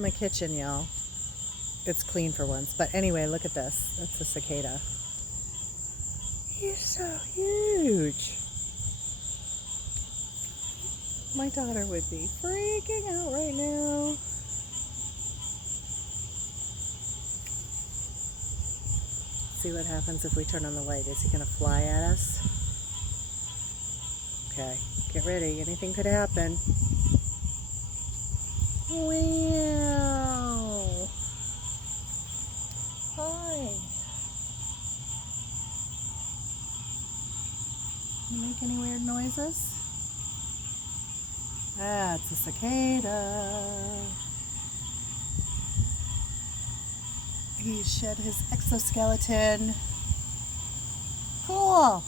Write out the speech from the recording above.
My kitchen, y'all. It's clean for once. But anyway, look at this. That's a cicada. He's so huge. My daughter would be freaking out right now. See what happens if we turn on the light. Is he going to fly at us? Okay, get ready. Anything could happen. Wow. Hi. You make any weird noises? That's a cicada. He shed his exoskeleton. Cool.